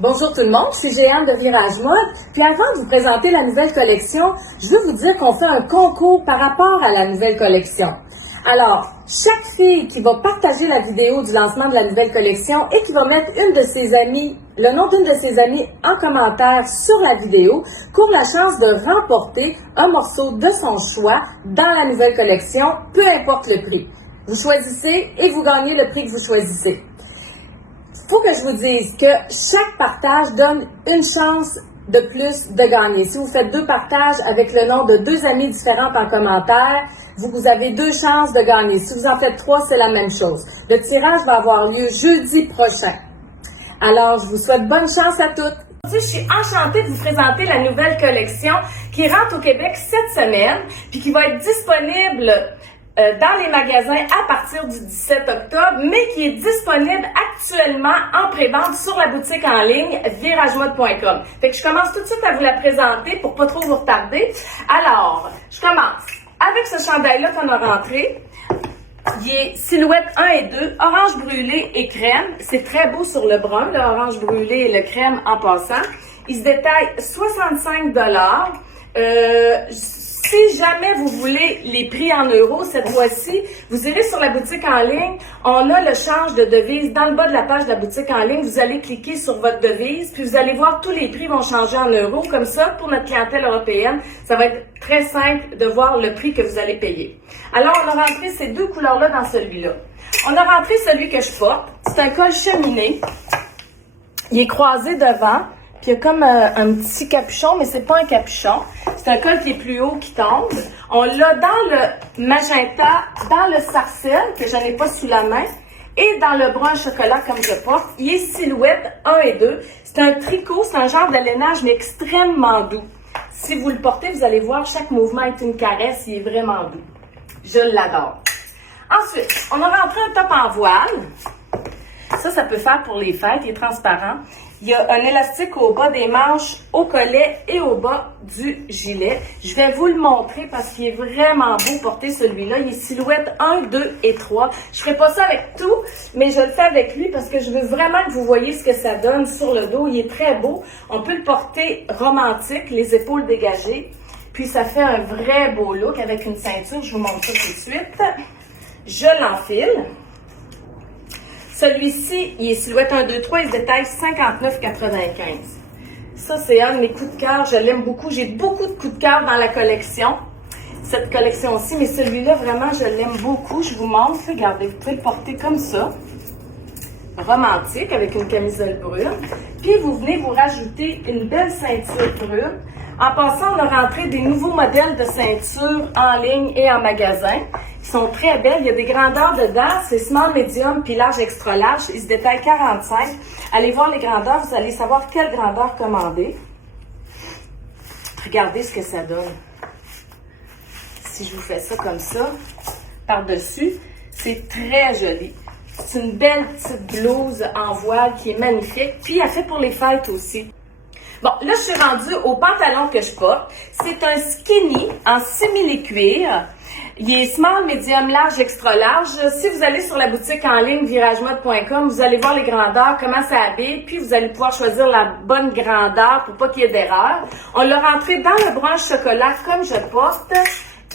Bonjour tout le monde, je suis Jeanne de Virage Mode. Puis avant de vous présenter la nouvelle collection, je veux vous dire qu'on fait un concours par rapport à la nouvelle collection. Alors, chaque fille qui va partager la vidéo du lancement de la nouvelle collection et qui va mettre une de ses amies, le nom d'une de ses amies en commentaire sur la vidéo, court la chance de remporter un morceau de son choix dans la nouvelle collection, peu importe le prix. Vous choisissez et vous gagnez le prix que vous choisissez. Faut que je vous dise que chaque partage donne une chance de plus de gagner. Si vous faites 2 partages avec le nom de 2 amies différentes en commentaire, vous avez 2 chances de gagner. Si vous en faites 3, c'est la même chose. Le tirage va avoir lieu jeudi prochain. Alors, je vous souhaite bonne chance à toutes. Aujourd'hui, je suis enchantée de vous présenter la nouvelle collection qui rentre au Québec cette semaine, puis qui va être disponible dans les magasins à partir du 17 octobre, mais qui est disponible actuellement en pré-vente sur la boutique en ligne viragemode.com. Fait que je commence tout de suite à vous la présenter pour pas trop vous retarder. Alors, je commence avec ce chandail-là qu'on a rentré. Il est silhouette 1 et 2, orange brûlé et crème. C'est très beau sur le brun, le orange brûlé et le crème en passant. Il se détaille 65 $. Si jamais vous voulez les prix en euros, cette fois-ci, vous irez sur la boutique en ligne. On a le change de devise dans le bas de la page de la boutique en ligne. Vous allez cliquer sur votre devise, puis vous allez voir tous les prix vont changer en euros. Comme ça, pour notre clientèle européenne, ça va être très simple de voir le prix que vous allez payer. Alors, on a rentré ces 2 couleurs-là dans celui-là. On a rentré celui que je porte. C'est un col cheminé. Il est croisé devant. Puis il y a comme un petit capuchon, mais c'est pas un capuchon. C'est un col qui est plus haut, qui tombe. On l'a dans le magenta, dans le sarcelle, que je n'ai pas sous la main, et dans le brun chocolat comme je porte. Il est silhouette 1 et 2. C'est un tricot, c'est un genre de lainage, mais extrêmement doux. Si vous le portez, vous allez voir, chaque mouvement est une caresse, il est vraiment doux. Je l'adore. Ensuite, on a rentré un top en voile. Ça peut faire pour les fêtes, il est transparent. Il y a un élastique au bas des manches, au collet et au bas du gilet. Je vais vous le montrer parce qu'il est vraiment beau porter celui-là. Il est silhouette 1, 2 et 3. Je ferai pas ça avec tout, mais je le fais avec lui parce que je veux vraiment que vous voyez ce que ça donne sur le dos. Il est très beau. On peut le porter romantique, les épaules dégagées. Puis ça fait un vrai beau look avec une ceinture. Je vous montre ça tout de suite. Je l'enfile. Celui-ci, il est silhouette 1, 2, 3, il se détaille 59,95. Ça, c'est un de mes coups de cœur. Je l'aime beaucoup. J'ai beaucoup de coups de cœur dans la collection. Cette collection-ci, mais celui-là, vraiment, je l'aime beaucoup. Je vous montre. Regardez, vous pouvez le porter comme ça. Romantique, avec une camisole brune. Puis, vous venez vous rajouter une belle ceinture brune. En passant, on a rentré des nouveaux modèles de ceintures en ligne et en magasin. Ils sont très belles. Il y a des grandeurs dedans. C'est small, medium, puis large, extra large. Ils se détaillent 45. Allez voir les grandeurs. Vous allez savoir quelle grandeur commander. Regardez ce que ça donne. Si je vous fais ça comme ça, par-dessus, c'est très joli. C'est une belle petite blouse en voile qui est magnifique. Puis, elle fait pour les fêtes aussi. Bon, là, je suis rendue au pantalon que je porte. C'est un skinny en simili-cuir. Il est small, medium, large, extra large. Si vous allez sur la boutique en ligne viragemode.com, vous allez voir les grandeurs, comment ça habille, puis vous allez pouvoir choisir la bonne grandeur pour pas qu'il y ait d'erreur. On l'a rentré dans le brun chocolat comme je porte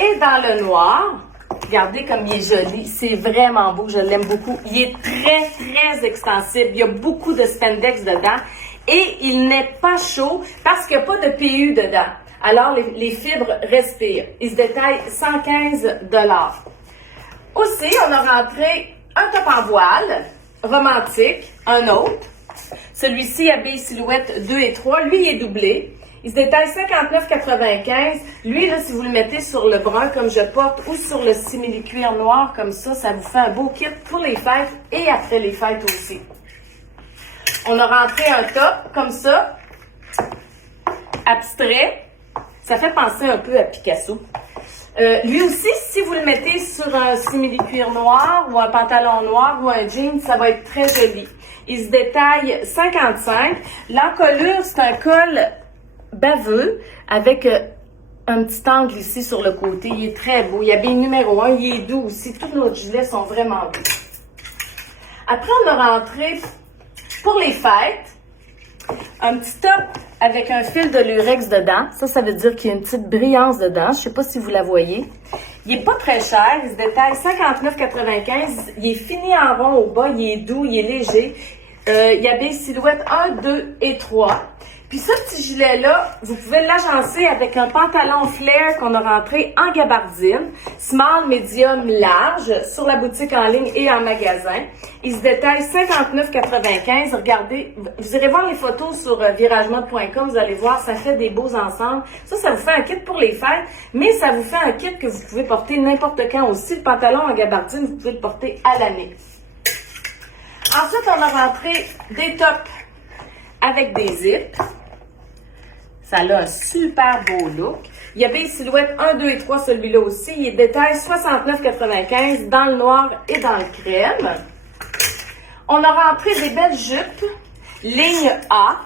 et dans le noir. Regardez comme il est joli. C'est vraiment beau. Je l'aime beaucoup. Il est très, très extensible. Il y a beaucoup de spandex dedans. Et il n'est pas chaud parce qu'il n'y a pas de PU dedans. Alors, les fibres respirent. Il se détaille 115 $. Aussi, on a rentré un top en voile, romantique, un autre. Celui-ci habille silhouette 2 et 3. Lui, il est doublé. Il se détaille 59,95. Lui, là, si vous le mettez sur le brun comme je porte ou sur le simili-cuir noir comme ça vous fait un beau kit pour les fêtes et après les fêtes aussi. On a rentré un top comme ça, abstrait. Ça fait penser un peu à Picasso. Lui aussi, si vous le mettez sur un simili-cuir noir ou un pantalon noir ou un jean, ça va être très joli. Il se détaille 55. L'encolure, c'est un col baveux avec un petit angle ici sur le côté. Il est très beau. Il habille numéro 1. Il est doux aussi. Tous nos gilets sont vraiment doux. Après, on a rentré pour les fêtes Un petit top avec un fil de lurex dedans. Ça veut dire qu'il y a une petite brillance dedans. Je sais pas si vous la voyez. Il est pas très cher. Il se détaille 59,95. Il est fini en rond au bas. Il est doux, il est léger. Il y a des silhouettes 1, 2 et 3. Puis ce petit gilet-là, vous pouvez l'agencer avec un pantalon flair qu'on a rentré en gabardine, small, medium, large, sur la boutique en ligne et en magasin. Il se détaille 59,95. Regardez, vous irez voir les photos sur viragemode.com, vous allez voir, ça fait des beaux ensembles. Ça vous fait un kit pour les fêtes, mais ça vous fait un kit que vous pouvez porter n'importe quand aussi. Le pantalon en gabardine, vous pouvez le porter à l'année. Ensuite, on a rentré des tops avec des zips. Ça a un super beau look. Il y a des silhouettes 1, 2 et 3, celui-là aussi. Il est détail 69,95 dans le noir et dans le crème. On a rentré des belles jupes, ligne A,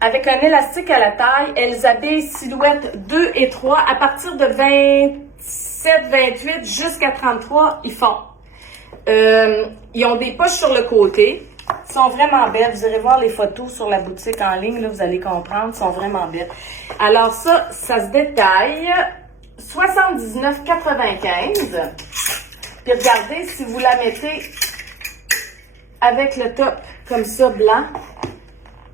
avec un élastique à la taille. Elles habillent silhouettes 2 et 3. À partir de 27, 28 jusqu'à 33, ils font. Ils ont des poches sur le côté. Ils sont vraiment belles. Vous irez voir les photos sur la boutique en ligne. Là, vous allez comprendre. Ils sont vraiment belles. Alors ça se détaille 79,95. Puis regardez, si vous la mettez avec le top comme ça, blanc,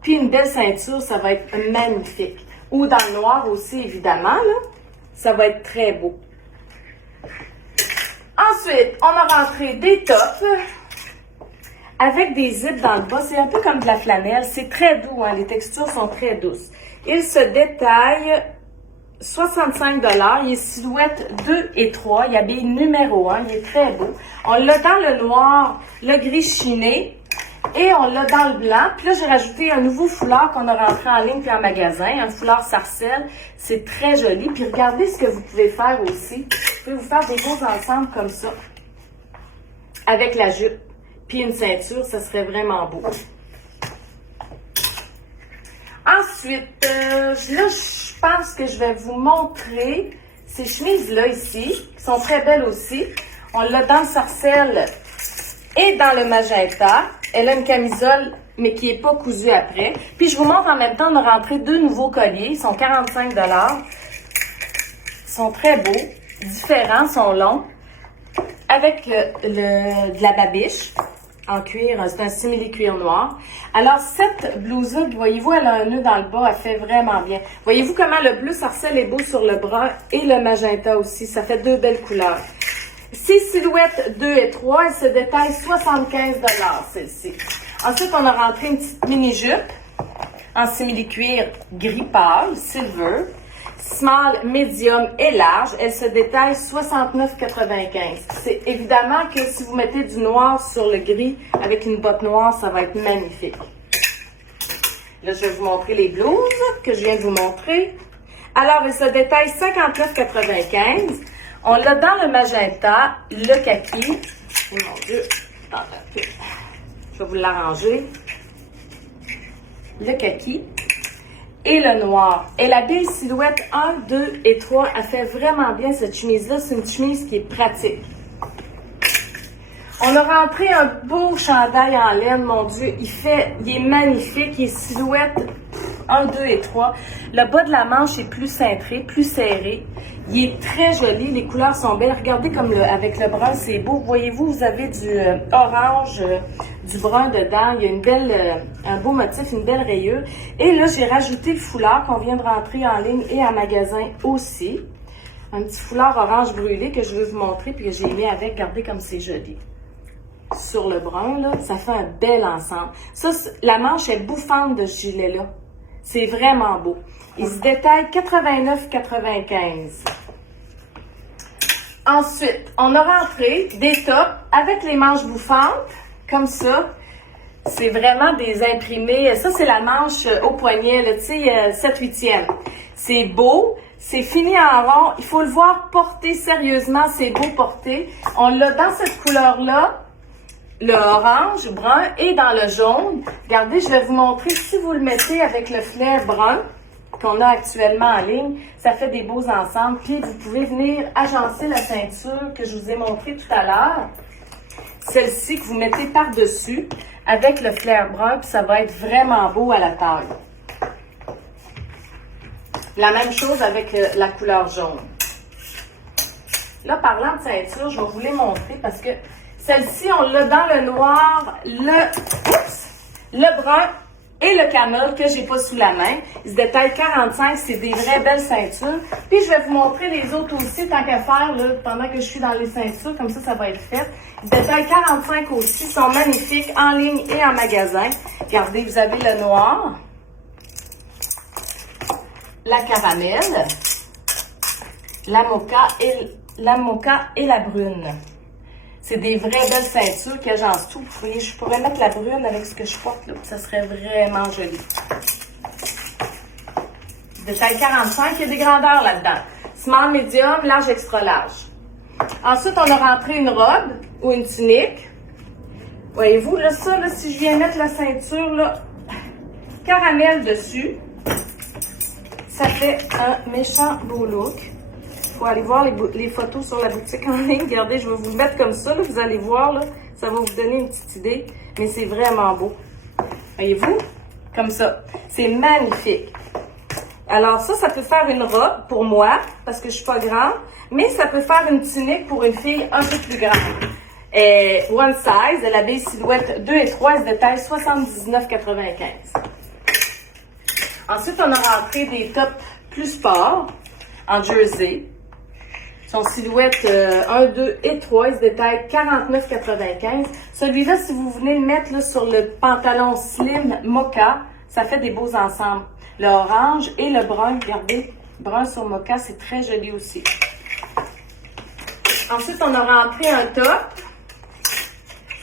puis une belle ceinture, ça va être magnifique. Ou dans le noir aussi, évidemment, là. Ça va être très beau. Ensuite, on a rentré des tops avec des zips dans le bas. C'est un peu comme de la flanelle. C'est très doux, hein? Les textures sont très douces. Il se détaille 65 $. Il est silhouette 2 et 3. Il y a des numéros 1. Il est très beau. On l'a dans le noir, le gris chiné et on l'a dans le blanc. Puis là, j'ai rajouté un nouveau foulard qu'on a rentré en ligne puis en magasin. Un foulard sarcelle. C'est très joli. Puis regardez ce que vous pouvez faire aussi. Vous pouvez vous faire des beaux ensembles comme ça. Avec la jupe. Puis une ceinture, ça serait vraiment beau. Ensuite, là, je pense que je vais vous montrer ces chemises-là ici, qui sont très belles aussi. On l'a dans le sarcelle et dans le magenta. Elle a une camisole, mais qui n'est pas cousue après. Puis je vous montre en même temps, on a rentré deux nouveaux colliers. Ils sont 45 $. Ils sont très beaux, différents, sont longs. Avec de la babiche en cuir, c'est un simili-cuir noir. Alors, cette blouse-là, voyez-vous, elle a un nœud dans le bas, elle fait vraiment bien. Voyez-vous comment le bleu sarcelle est beau sur le bras et le magenta aussi, ça fait deux belles couleurs. Ces silhouettes 2 et 3, elles se détaillent 75 $, celle-ci. Ensuite, on a rentré une petite mini-jupe en simili-cuir gris pâle, silver. Small, medium et large, elle se détaille 69,95. C'est évidemment que si vous mettez du noir sur le gris avec une botte noire, ça va être magnifique. Là, je vais vous montrer les blouses que je viens de vous montrer. Alors, elle se détaille 59,95. On l'a dans le magenta, le kaki. Oh mon Dieu, je vais vous l'arranger. Le kaki. Et le noir. Elle habille silhouette 1, 2 et 3. Elle fait vraiment bien cette chemise-là. C'est une chemise qui est pratique. On a rentré un beau chandail en laine, mon Dieu. Il est magnifique. Il est silhouette 1, 2 et 3. Le bas de la manche est plus cintré, plus serré. Il est très joli. Les couleurs sont belles. Regardez comme avec le brun, c'est beau. Voyez-vous, vous avez du orange, du brun dedans. Il y a un beau motif, une belle rayure. Et là, j'ai rajouté le foulard qu'on vient de rentrer en ligne et en magasin aussi. Un petit foulard orange brûlé que je veux vous montrer puis que j'ai mis avec. Regardez comme c'est joli. Sur le brun, là, ça fait un bel ensemble. Ça, la manche est bouffante de ce gilet-là. C'est vraiment beau. Il se détaille 89,95. Ensuite, on a rentré des tops avec les manches bouffantes, comme ça. C'est vraiment des imprimés. Ça, c'est la manche au poignet, tu sais, 7/8e. C'est beau, c'est fini en rond. Il faut le voir porter sérieusement, c'est beau porter. On l'a dans cette couleur-là, le orange, brun et dans le jaune. Regardez, je vais vous montrer si vous le mettez avec le flair brun qu'on a actuellement en ligne. Ça fait des beaux ensembles. Puis, vous pouvez venir agencer la ceinture que je vous ai montrée tout à l'heure. Celle-ci que vous mettez par-dessus avec le flair brun, puis ça va être vraiment beau à la taille. La même chose avec la couleur jaune. Là, parlant de ceinture, je vais vous les montrer parce que celle-ci, on l'a dans le noir, le brun et le camel que j'ai pas sous la main. Ils se détaillent 45, c'est des vraies belles ceintures. Puis je vais vous montrer les autres aussi, tant qu'à faire, là, pendant que je suis dans les ceintures, comme ça va être fait. Ils se détaillent 45 aussi, sont magnifiques en ligne et en magasin. Regardez, vous avez le noir, la caramel, la mocha et la brune. C'est des vraies belles ceintures qui agencent tout. Vous voyez, je pourrais mettre la brune avec ce que je porte là, ça serait vraiment joli. De taille 45, il y a des grandeurs là-dedans. Small, medium, large, extra large. Ensuite, on a rentré une robe ou une tunique. Voyez-vous, là, ça, là, si je viens mettre la ceinture, là, caramel dessus, ça fait un méchant beau look. Il faut aller voir les photos sur la boutique en ligne. Regardez, je vais vous le mettre comme ça. Là, vous allez voir, là, ça va vous donner une petite idée. Mais c'est vraiment beau. Voyez-vous? Comme ça. C'est magnifique. Alors ça peut faire une robe pour moi, parce que je suis pas grande. Mais ça peut faire une tunique pour une fille un peu plus grande. One size, elle habille silhouette 2 et 3, elle se détaille 79,95. Ensuite, on a rentré des tops plus sport en jersey. Son silhouette 1, 2 et 3, il se détaille 49,95. Celui-là, si vous venez le mettre là, sur le pantalon slim mocha, ça fait des beaux ensembles. Le orange et le brun, regardez, brun sur mocha, c'est très joli aussi. Ensuite, on a rentré un top.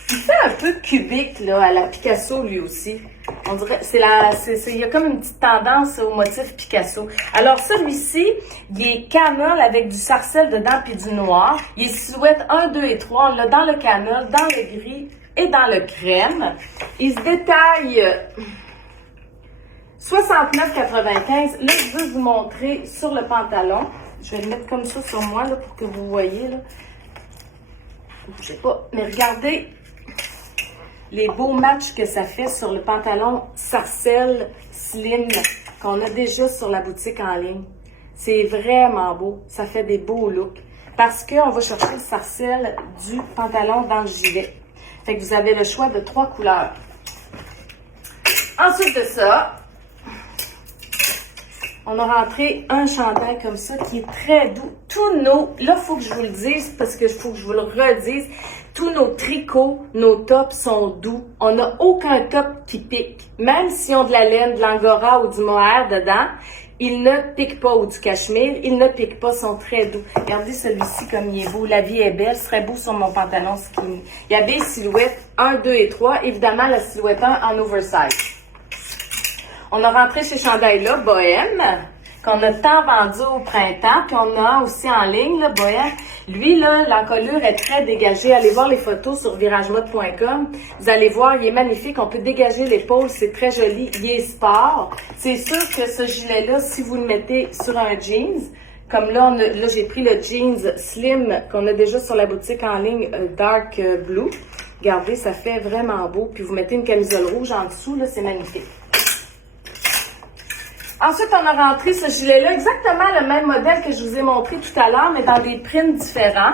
Il fait un peu cubique là, à la Picasso lui aussi. On dirait, il y a comme une petite tendance au motif Picasso. Alors celui-ci, il est camel avec du sarcelle dedans puis du noir. Il est silhouette 1, 2 et 3. On l'a dans le camel, dans le gris et dans le crème. Il se détaille 69,95. Là, je veux vous montrer sur le pantalon. Je vais le mettre comme ça sur moi là, pour que vous voyez. Là. Je sais pas, mais regardez les beaux matchs que ça fait sur le pantalon sarcelle slim qu'on a déjà sur la boutique en ligne. C'est vraiment beau. Ça fait des beaux looks. Parce qu'on va chercher le sarcelle du pantalon dans le gilet. Fait que vous avez le choix de 3 couleurs. Ensuite de ça, on a rentré un chandail comme ça qui est très doux. Tous nos, là, il faut que je vous le dise parce que faut que je vous le redise. Tous nos tricots, nos tops sont doux. On n'a aucun top qui pique. Même s'ils ont de la laine, de l'angora ou du mohair dedans, ils ne piquent pas, ou du cachemire, ils ne piquent pas, sont très doux. Regardez celui-ci comme il est beau. La vie est belle, ce serait beau sur mon pantalon skinny. Il y a des silhouettes 1, 2 et 3. Évidemment, la silhouette 1 en oversize. On a rentré ces chandails-là, Bohème, qu'on a tant vendu au printemps, puis on a aussi en ligne, là, Bohème. Lui, là, l'encolure est très dégagée. Allez voir les photos sur viragemode.com. Vous allez voir, il est magnifique. On peut dégager l'épaule, c'est très joli. Il est sport. C'est sûr que ce gilet-là, si vous le mettez sur un jeans, comme là, j'ai pris le jeans slim qu'on a déjà sur la boutique en ligne, dark blue. Regardez, ça fait vraiment beau. Puis vous mettez une camisole rouge en dessous, là, c'est magnifique. Ensuite, on a rentré ce gilet-là, exactement le même modèle que je vous ai montré tout à l'heure, mais dans des prints différents.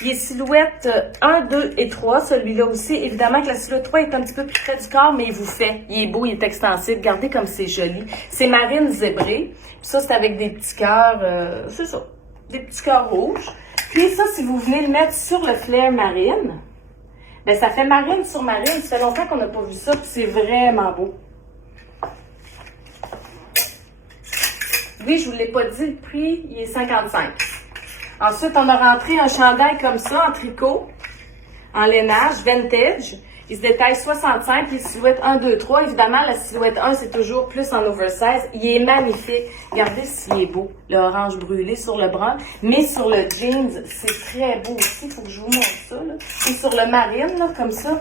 Il est silhouette 1, 2 et 3, celui-là aussi. Évidemment que la silhouette 3 est un petit peu plus près du corps, mais il vous fait. Il est beau, il est extensible. Regardez comme c'est joli. C'est marine zébrée. Puis ça, c'est avec des petits cœurs, c'est ça, des petits cœurs rouges. Puis ça, si vous venez le mettre sur le flair marine, ben ça fait marine sur marine. Ça fait longtemps qu'on n'a pas vu ça, puis c'est vraiment beau. Oui, je ne vous l'ai pas dit, le prix, il est 55. Ensuite, on a rentré un chandail comme ça, en tricot, en lainage, vintage. Il se détaille 65, il silhouette 1, 2, 3. Évidemment, la silhouette 1, c'est toujours plus en oversize. Il est magnifique. Regardez s'il est beau. L'orange brûlé sur le brun. Mais sur le jeans, c'est très beau aussi. Il faut que je vous montre ça. Là. Et sur le marine, là, comme ça.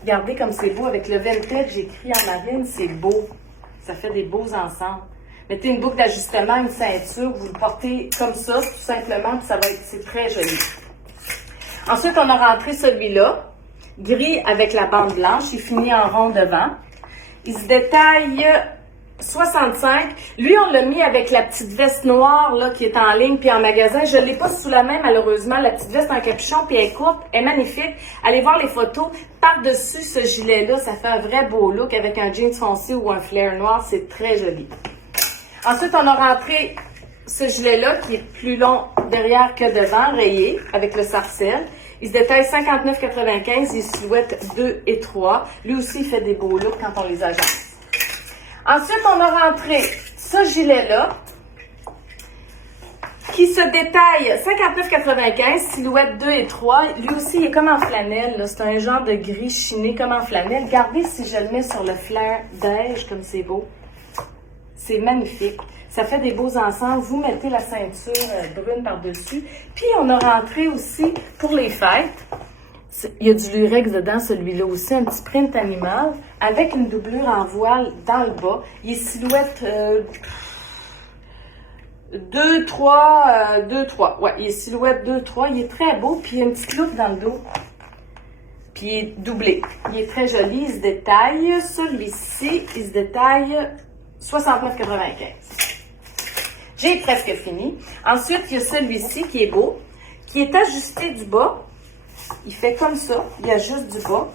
Regardez comme c'est beau. Avec le vintage écrit en marine, c'est beau. Ça fait des beaux ensembles. Mettez une boucle d'ajustement, une ceinture, vous le portez comme ça, tout simplement, puis ça va être, c'est très joli. Ensuite, on a rentré celui-là. gris avec la bande blanche. Il finit en rond devant. Il se détaille 65. Lui, on l'a mis avec la petite veste noire là, qui est en ligne puis en magasin. Je ne l'ai pas sous la main, malheureusement. La petite veste en capuchon, puis elle est courte, elle est magnifique. Allez voir les photos. Par-dessus ce gilet-là, ça fait un vrai beau look avec un jeans foncé ou un flair noir. C'est très joli. Ensuite, on a rentré ce gilet-là qui est plus long derrière que devant, rayé, avec le sarcelle. Il se détaille 59,95. Il est silhouette 2 et 3. Lui aussi, il fait des beaux looks quand on les agence. Ensuite, on a rentré ce gilet-là qui se détaille 59,95, silhouette 2 et 3. Lui aussi, il est comme en flanelle. C'est un genre de gris chiné comme en flanelle. Regardez si je le mets sur le flair beige, comme c'est beau. C'est magnifique. Ça fait des beaux ensembles. Vous mettez la ceinture brune par-dessus. Puis, on a rentré aussi pour les fêtes. Il y a du lurex dedans, celui-là aussi, un petit print animal, avec une doublure en voile dans le bas. Il est silhouette 2, 3. Ouais, il est silhouette 2, 3. Il est très beau, puis il y a une petite loupe dans le dos. Puis il est doublé. Il est très joli, il se détaille. Celui-ci, il se détaille 69,95. J'ai presque fini. Ensuite, il y a celui-ci qui est beau, qui est ajusté du bas. Il fait comme ça, il ajuste du bas,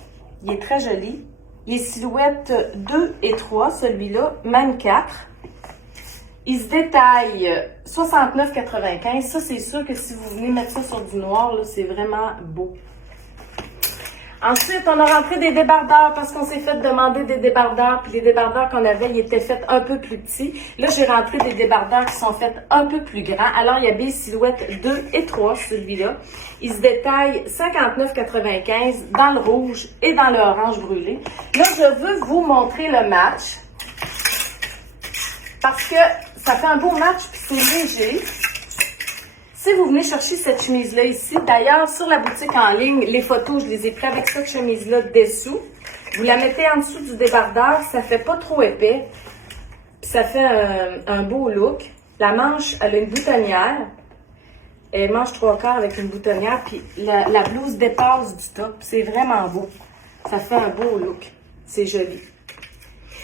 il est très joli. Il est silhouette 2 et 3, celui-là, même 4. Il se détaille 69,95. Ça, c'est sûr que si vous venez mettre ça sur du noir, là, c'est vraiment beau. Ensuite, on a rentré des débardeurs parce qu'on s'est fait demander des débardeurs. Puis les débardeurs qu'on avait, ils étaient faits un peu plus petits. Là, j'ai rentré des débardeurs qui sont faits un peu plus grands. Alors, il y a des silhouettes 2 et 3, celui-là. Il se détaille 59,95 dans le rouge et dans le orange brûlé. Là, je veux vous montrer le match parce que ça fait un beau match puis c'est léger. Si vous venez chercher cette chemise-là ici, d'ailleurs, sur la boutique en ligne, les photos, je les ai prises avec cette chemise-là dessous. Vous la mettez en dessous du débardeur, ça fait pas trop épais. Puis ça fait un beau look. La manche, elle a une boutonnière. Elle manche 3/4 avec une boutonnière. Puis la blouse dépasse du top. C'est vraiment beau. Ça fait un beau look. C'est joli.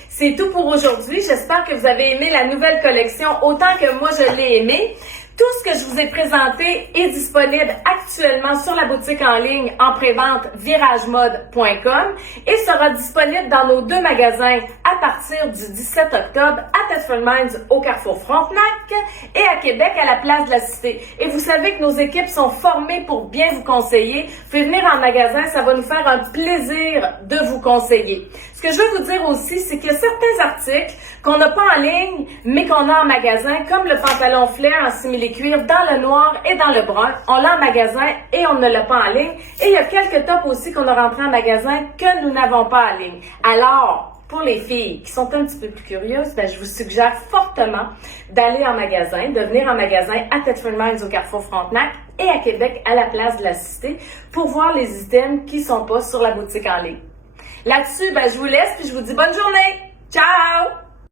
C'est tout pour aujourd'hui. J'espère que vous avez aimé la nouvelle collection autant que moi je l'ai aimé. Tout ce que je vous ai présenté est disponible actuellement sur la boutique en ligne en prévente viragemode.com et sera disponible dans nos 2 magasins à partir du 17 octobre à Thetford Mines au Carrefour Frontenac et à Québec à la Place de la Cité. Et vous savez que nos équipes sont formées pour bien vous conseiller. Vous pouvez venir en magasin, ça va nous faire un plaisir de vous conseiller. Ce que je veux vous dire aussi, c'est qu'il y a certains articles qu'on n'a pas en ligne, mais qu'on a en magasin, comme le pantalon flair en simili-cuir dans le noir et dans le brun. On l'a en magasin et on ne l'a pas en ligne. Et il y a quelques tops aussi qu'on a rentrés en magasin que nous n'avons pas en ligne. Alors, pour les filles qui sont un petit peu plus curieuses, ben, je vous suggère fortement d'aller en magasin, de venir en magasin à Thetford Mines au Carrefour Frontenac et à Québec à la Place de la Cité pour voir les items qui ne sont pas sur la boutique en ligne. Là-dessus, ben, je vous laisse puis je vous dis bonne journée. Ciao!